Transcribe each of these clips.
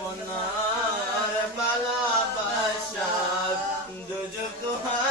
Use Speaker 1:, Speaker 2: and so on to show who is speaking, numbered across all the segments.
Speaker 1: আপনার পালা বাসা দুজক হয়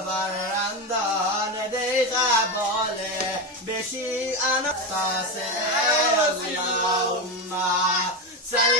Speaker 1: আমার রান্ধন দেখা বলে বেশি আনন্দ আছে